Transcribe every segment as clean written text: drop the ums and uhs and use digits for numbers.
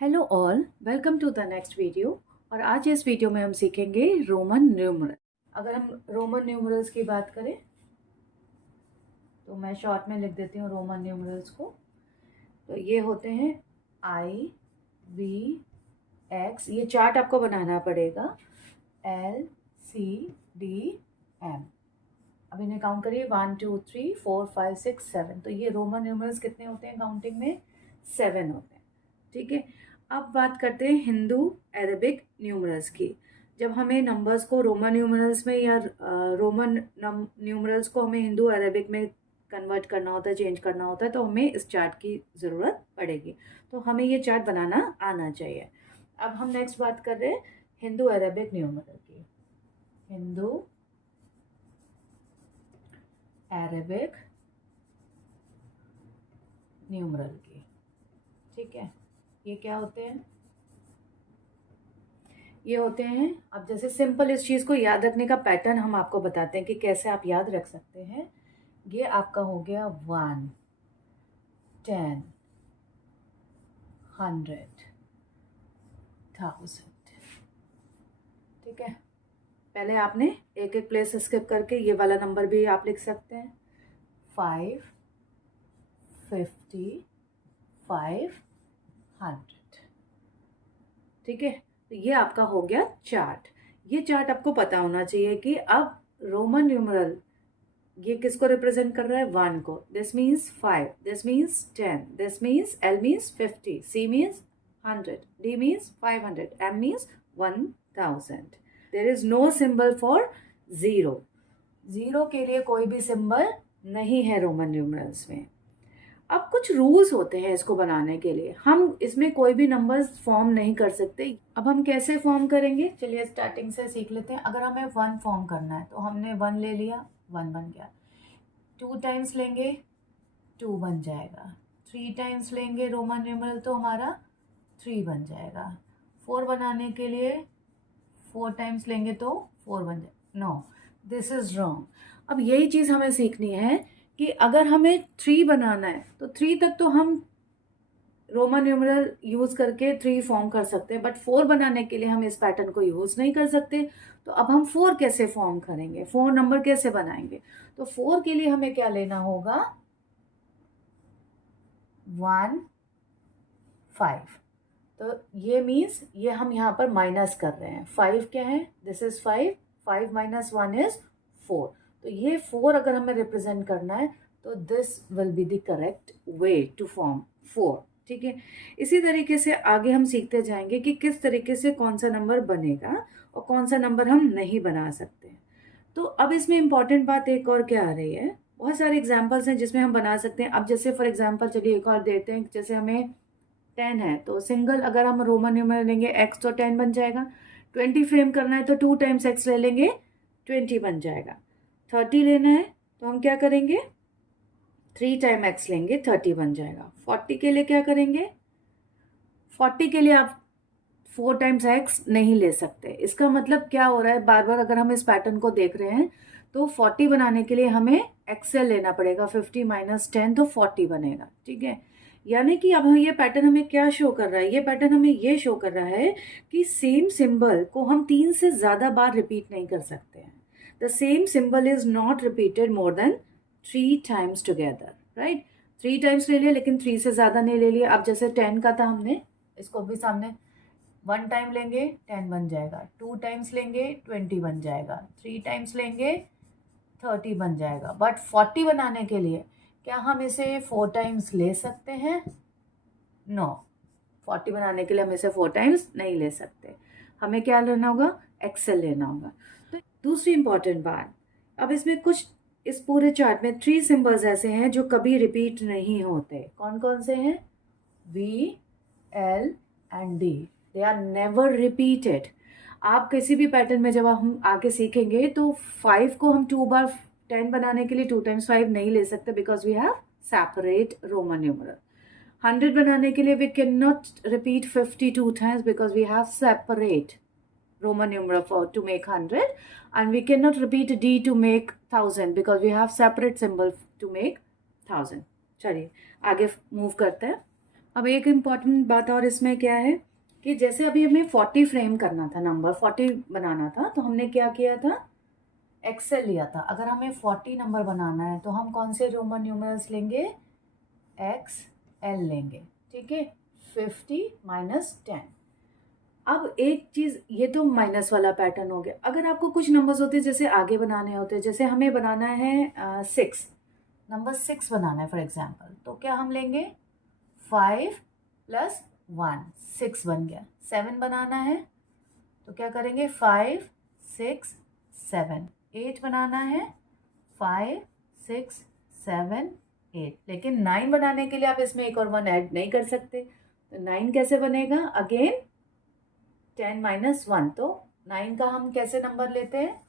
Hello all, welcome to the next video. और आज इस वीडियो में हम सीखेंगे रोमन न्यूमरल। अगर हम रोमन न्यूमरल्स की बात करें तो मैं शॉर्ट में लिख देती हूँ रोमन न्यूमरल्स को। तो ये होते हैं आई, वी, एक्स। ये चार्ट आपको बनाना पड़ेगा, एल, सी, डी, एम। अब इन्हें काउंट करिए, 1 2 3 4 5 6 7। तो ये रोमन न्यूमरल्स कितने होते हैं काउंटिंग में? 7 होते हैं। ठीक है, अब बात करते हैं हिंदू अरेबिक न्यूमरल्स की। जब हमें नंबर्स को रोमन न्यूमरल्स में या रोमन न्यूमरल्स को हमें हिंदू अरेबिक में कन्वर्ट करना होता है, चेंज करना होता है, तो हमें इस चार्ट की ज़रूरत पड़ेगी। तो हमें ये चार्ट बनाना आना चाहिए। अब हम नेक्स्ट बात कर रहे हैं हिंदू अरेबिक न्यूमरल की। हिंदू अरेबिक न्यूमरल की, ठीक है। ये क्या होते हैं? ये होते हैं, अब जैसे सिंपल इस चीज़ को याद रखने का पैटर्न हम आपको बताते हैं कि कैसे आप याद रख सकते हैं। ये आपका हो गया 1 10 100 1000। ठीक है, पहले आपने एक एक प्लेस स्किप करके ये वाला नंबर भी आप लिख सकते हैं, 5 50 500। ठीक है, तो ये आपका हो गया चार्ट। ये चार्ट आपको पता होना चाहिए कि अब रोमन न्यूमरल ये किसको रिप्रेजेंट कर रहा है? 1 को। This means 5, this means 10, this means L means 50, C means 100, D means 500, M means 1000। There is no symbol for zero. Zero के लिए कोई भी सिंबल नहीं है रोमन न्यूमरल्स में। अब कुछ रूल्स होते हैं इसको बनाने के लिए। हम इसमें कोई भी नंबर्स फॉर्म नहीं कर सकते। अब हम कैसे फॉर्म करेंगे, चलिए स्टार्टिंग से सीख लेते हैं। अगर हमें 1 फॉर्म करना है तो हमने 1 ले लिया, 1 बन गया। 2 टाइम्स लेंगे, 2 बन जाएगा। 3 टाइम्स लेंगे रोमन न्यूमरल तो हमारा 3 बन जाएगा। 4 बनाने के लिए 4 टाइम्स लेंगे तो 4 बन जाएगा। No, this is wrong. अब यही चीज़ हमें सीखनी है कि अगर हमें 3 बनाना है तो 3 तक तो हम रोमन न्यूमरल यूज करके 3 फॉर्म कर सकते हैं, बट 4 बनाने के लिए हम इस पैटर्न को यूज नहीं कर सकते। तो अब हम 4 कैसे फॉर्म करेंगे, 4 नंबर कैसे बनाएंगे? तो 4 के लिए हमें क्या लेना होगा? 1 5। तो ये मीन्स ये हम यहाँ पर माइनस कर रहे हैं। 5 क्या है? This is 5, 5 minus 1 is 4। तो ये 4 अगर हमें रिप्रेजेंट करना है तो this will be the correct way to form 4। ठीक है, इसी तरीके से आगे हम सीखते जाएंगे कि किस तरीके से कौन सा नंबर बनेगा और कौन सा नंबर हम नहीं बना सकते। तो अब इसमें इंपॉर्टेंट बात एक और क्या आ रही है, बहुत सारे एग्जाम्पल्स हैं जिसमें हम बना सकते हैं। अब जैसे फॉर एग्जाम्पल चलिए एक और देते हैं, जैसे हमें 10 है तो सिंगल अगर हम रोमन न्यूमरल लेंगे x तो 10 बन जाएगा। 20 फ्रेम करना है तो 2 टाइम्स x ले लेंगे, 20 बन जाएगा। 30 लेना है तो हम क्या करेंगे? 3 टाइम x लेंगे, 30 बन जाएगा। 40 के लिए क्या करेंगे? 40 के लिए आप 4 टाइम्स x नहीं ले सकते। इसका मतलब क्या हो रहा है, बार बार अगर हम इस पैटर्न को देख रहे हैं तो 40 बनाने के लिए हमें एक्सेल लेना पड़ेगा। 50 माइनस 10 तो 40 बनेगा। ठीक है, यानी कि अब ये पैटर्न हमें क्या शो कर रहा है? ये पैटर्न हमें ये शो कर रहा है कि सेम सिंबल को हम 3 से ज़्यादा बार रिपीट नहीं कर सकते हैं। The same symbol is not repeated more than 3 times together, right. 3 times ले लिया लेकिन 3 से ज़्यादा नहीं ले लिया। अब जैसे 10 का था, हमने इसको भी सामने 1 टाइम लेंगे 10 बन जाएगा, 2 टाइम्स लेंगे 20 बन जाएगा, 3 टाइम्स लेंगे 30 बन जाएगा। बट 40 बनाने के लिए क्या हम इसे 4 टाइम्स ले सकते हैं? नो, 40 बनाने के लिए हम इसे 4 टाइम्स नहीं ले सकते। हमें क्या लेना होगा? एक्सेल लेना होगा। तो दूसरी इंपॉर्टेंट बात, अब इसमें कुछ इस पूरे चार्ट में 3 सिंबल्स ऐसे हैं जो कभी रिपीट नहीं होते। कौन कौन से हैं? V, L and D। They are never repeated. आप किसी भी पैटर्न में जब हम आगे सीखेंगे तो 5 को हम 2 बार 10 बनाने के लिए 2 टाइम्स 5 नहीं ले सकते, because we have separate Roman numeral. 100 बनाने के लिए वी कैन नॉट रिपीट 52 times because we have separate Roman numeral for to make 100, and we cannot repeat D to make 1000 because we have separate symbol to make 1000। चलिए आगे move करते हैं। अब एक इम्पॉर्टेंट बात और इसमें क्या है कि जैसे अभी हमें 40 फ्रेम करना था, नंबर 40 बनाना था, तो हमने क्या किया था, एक्सेल लिया था। अगर हमें 40 नंबर बनाना है तो हम कौन से रोमन न्यूमरल्स लेंगे, एक्स एल लेंगे, ठीक है। 50 माइनस 10। अब एक चीज़, ये तो माइनस वाला पैटर्न हो गया। अगर आपको कुछ नंबर्स होते जैसे आगे बनाने होते, जैसे हमें बनाना है 6, नंबर 6 बनाना है फॉर एग्जाम्पल, तो क्या हम लेंगे 5 + 1, 6 बन गया। 7 बनाना है तो क्या करेंगे 5 6 7। 8 बनाना है 5 6 7 8। लेकिन 9 बनाने के लिए आप इसमें एक और 1 ऐड नहीं कर सकते, तो 9 कैसे बनेगा, अगेन 10 माइनस 1। तो 9 का हम कैसे नंबर लेते हैं,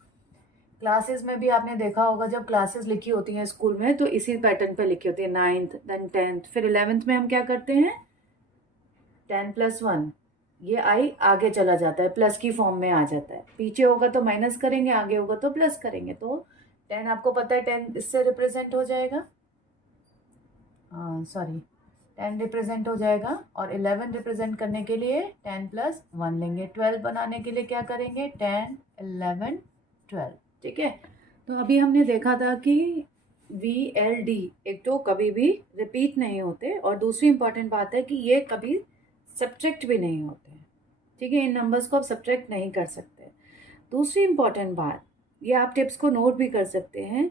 क्लासेस में भी आपने देखा होगा, जब क्लासेस लिखी होती हैं स्कूल में तो इसी पैटर्न पे लिखी होती है, 9th देन 10th, फिर 11th में हम क्या करते हैं 10 + 1, ये आई आगे चला जाता है, प्लस की फॉर्म में आ जाता है। पीछे होगा तो माइनस करेंगे, आगे होगा तो प्लस करेंगे। तो 10 आपको पता है 10 इससे रिप्रेजेंट हो जाएगा, सॉरी 10 रिप्रेजेंट हो जाएगा, और 11 रिप्रेजेंट करने के लिए 10 + 1 लेंगे। 12 बनाने के लिए क्या करेंगे 10 11 12, ठीक है। तो अभी हमने देखा था कि VLD एक तो कभी भी रिपीट नहीं होते, और दूसरी इंपॉर्टेंट बात है कि ये कभी सब्ट्रैक्ट भी नहीं होते, ठीक है। इन नंबर्स को आप सब्ट्रैक्ट नहीं कर सकते। दूसरी इंपॉर्टेंट बात, ये आप टिप्स को नोट भी कर सकते हैं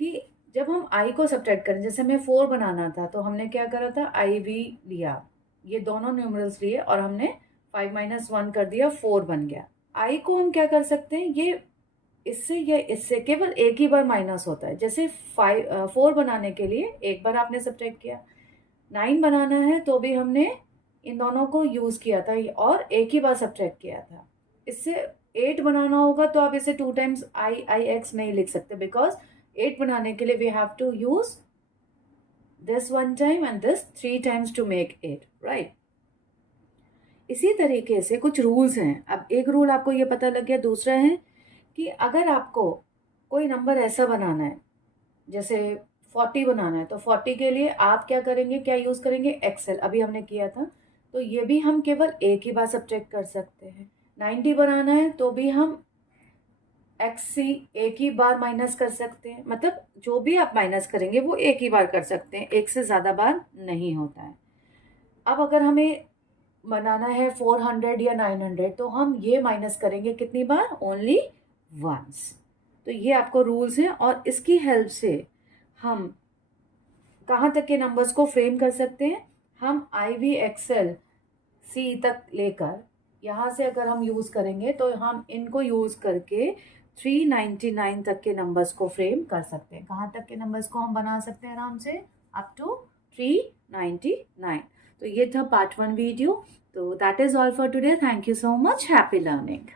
कि जब हम आई को सब्ट्रैक्ट करें, जैसे हमें 4 बनाना था तो हमने क्या करा था, IV लिया, ये दोनों न्यूमरल्स लिए और हमने 5 - 1 कर दिया, 4 बन गया। आई को हम क्या कर सकते हैं, ये इससे या इससे केवल एक ही बार माइनस होता है। जैसे 4 बनाने के लिए एक बार आपने सब्ट्रैक्ट किया, 9 बनाना है तो भी हमने इन दोनों को यूज़ किया था और एक ही बार सब्ट्रैक्ट किया था। इससे 8 बनाना होगा तो आप इसे 2 टाइम्स IX नहीं लिख सकते, बिकॉज 8 बनाने के लिए we have to use this 1 time and this 3 times to make 8, right. इसी तरीके से कुछ रूल्स हैं। अब एक रूल आपको ये पता लग गया, दूसरा है कि अगर आपको कोई नंबर ऐसा बनाना है, जैसे 40 बनाना है, तो 40 के लिए आप क्या करेंगे, क्या यूज़ करेंगे, एक्सेल, अभी हमने किया था। तो ये भी हम केवल एक ही बार सब्ट्रैक्ट कर सकते हैं। 90 बनाना है तो भी हम XC एक ही बार माइनस कर सकते हैं, मतलब जो भी आप माइनस करेंगे वो एक ही बार कर सकते हैं, एक से ज़्यादा बार नहीं होता है। अब अगर हमें बनाना है 400 या 900 तो हम ये माइनस करेंगे कितनी बार, ओनली वंस। तो ये आपको रूल्स हैं, और इसकी हेल्प से हम कहाँ तक के नंबर्स को फ्रेम कर सकते हैं, हम IV एक्सेल C तक लेकर यहाँ से अगर हम यूज़ करेंगे तो हम इनको यूज़ करके 399 तक के नंबर्स को फ्रेम कर सकते हैं। कहाँ तक के नंबर्स को हम बना सकते हैं आराम से, अप टू 399। तो ये था पार्ट 1 वीडियो। तो that is all for today. Thank you so much, happy learning.